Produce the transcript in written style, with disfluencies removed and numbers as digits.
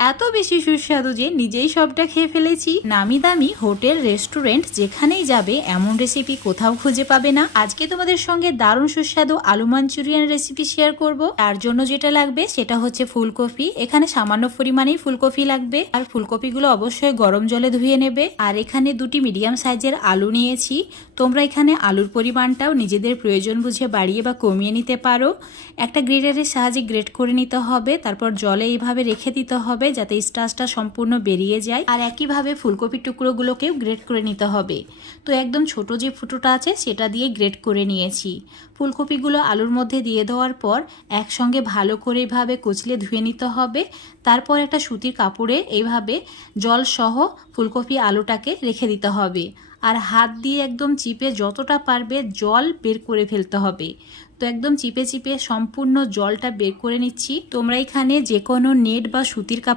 এত বেশি সুস্বাদু যে নিজেই সবটা খেয়ে ফেলেছি। নামি দামি হোটেল রেস্টুরেন্ট যেখানেই যাবে এমন রেসিপি কোথাও খুঁজে পাবে না। আজকে তোমাদের সঙ্গে দারুণ সুস্বাদু আলু মাঞ্চুরিয়ান রেসিপি শেয়ার করব। তার জন্য যেটা লাগবে সেটা হচ্ছে ফুলকপি। এখানে সামান্য পরিমাণেই ফুলকপি লাগবে, আর ফুলকপিগুলো অবশ্যই গরম জলে ধুয়ে নেবে। আর এখানে দুটি মিডিয়াম সাইজের আলু নিয়েছি। তোমরা এখানে আলুর পরিমাণটাও নিজেদের প্রয়োজন বুঝে বাড়িয়ে বা কমিয়ে নিতে পারো। একটা গ্রেটারের সাহায্যে গ্রেট করে নিতে হবে, তারপর জলে এইভাবে রেখে দিতে হবে যাতে স্টার্চটা সম্পূর্ণ বেরিয়ে যায়। আর একইভাবে ফুলকপির টুকরোগুলোকেও গ্রেট করে নিতে হবে। তো একদম ছোট যে ফুটোটা আছে সেটা দিয়ে গ্রেট করে নিয়েছি। ফুলকপিগুলো আলুর মধ্যে দিয়ে দেওয়ার পর একসঙ্গে ভালো করে এইভাবে কুচলে ধুয়ে নিতে হবে। তারপর একটা সুতির কাপড়ে এইভাবে জল সহ ফুলকপি আলুটাকে রেখে দিতে হবে। আর হাত দিয়ে একদম চিপে যতটা পারবে জল বের করে ফেলতে হবে। তো একদম চিপে চিপে সম্পূর্ণ জলটা বের করে নিচ্ছি। তোমরা এখানে যে কোনো নেট বা সুতির কাপড়